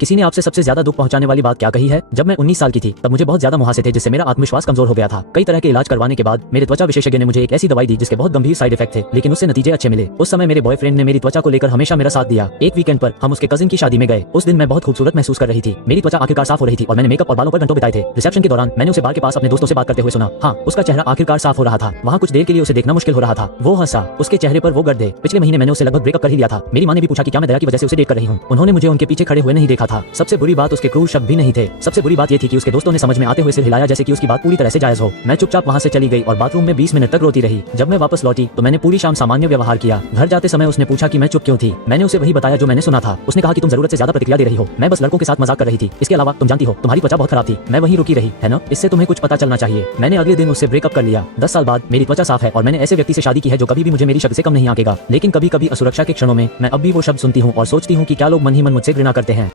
किसी ने आपसे सबसे ज्यादा दुख पहुंचाने वाली बात क्या कही है? जब मैं 19 साल की थी तब मुझे बहुत ज्यादा मुहासे थे जिससे मेरा आत्मविश्वास कमजोर हो गया था। कई तरह के इलाज करवाने के बाद मेरे त्वचा विशेषज्ञ ने मुझे एक ऐसी दवाई दी जिसके बहुत गंभीर साइड इफेक्ट थे, लेकिन उससे नतीजे अच्छे मिले। उस समय मेरे बॉयफ्रेंड ने मेरी त्वचा को लेकर हमेशा मेरा साथ दिया। एक वीकेंड पर हम उसके कजिन की शादी में गए। उस दिन मैं बहुत खूबसूरत महसूस कर रही थी। मेरी त्वचा आखिरकार साफ हो रही थी और मैंने मेकअप और बालों पर घंटों बिताए थे। रिसेप्शन के दौरान मैंने उसे बार के पास अपने दोस्तों से बात करते हुए सुना। हाँ, उसका चेहरा आखिरकार साफ हो रहा था। वहाँ कुछ देर के लिए उसे देखना मुश्किल हो रहा था। वो हंसा, उसके चेहरे पर वो गर्दे। पिछले महीने मैंने उसे लगभग ब्रेकअप कर ही लिया था। मेरी माँ ने भी पूछा कि क्या मैं दया की वजह से उसे डेट कर रही हूँ। उन्होंने मुझे उनके पीछे खड़े हुए नहीं देखा था। सबसे बुरी बात उसके क्रूर शब्द भी नहीं थे। सबसे बुरी बात ये थी कि उसके दोस्तों ने समझ में आते हुए सिर हिलाया जैसे कि उसकी बात पूरी तरह से जायज हो। मैं चुपचाप वहाँ से चली गई और बाथरूम में 20 मिनट तक रोती रही। जब मैं वापस लौटी तो मैंने पूरी शाम सामान्य व्यवहार किया। घर जाते समय उसने पूछा कि मैं चुप क्यों थी। मैंने उसे वही बताया जो मैंने सुना था। उसने कहा कि तुम जरूरत से ज्यादा प्रतिक्रिया दे रही हो। मैं बस लड़कों के साथ मजाक कर रही थी। इसके अलावा तुम जानती हो तुम्हारी त्वचा बहुत खराब थी। मैं वहीं रुकी रही, है ना? इससे तुम्हें कुछ पता चलना चाहिए। मैंने अगले दिन उससे ब्रेकअप कर लिया। 10 साल बाद मेरी त्वचा साफ है और मैंने ऐसे व्यक्ति से शादी की है जो कभी भी मुझे मेरी शक्ल से कम नहीं आंकेगा। लेकिन कभी कभी असुरक्षा के क्षणों में मैं अब भी वो शब्द सुनती हूँ और सोचती हूँ कि क्या लोग मन ही मन मुझसे घृणा करते हैं।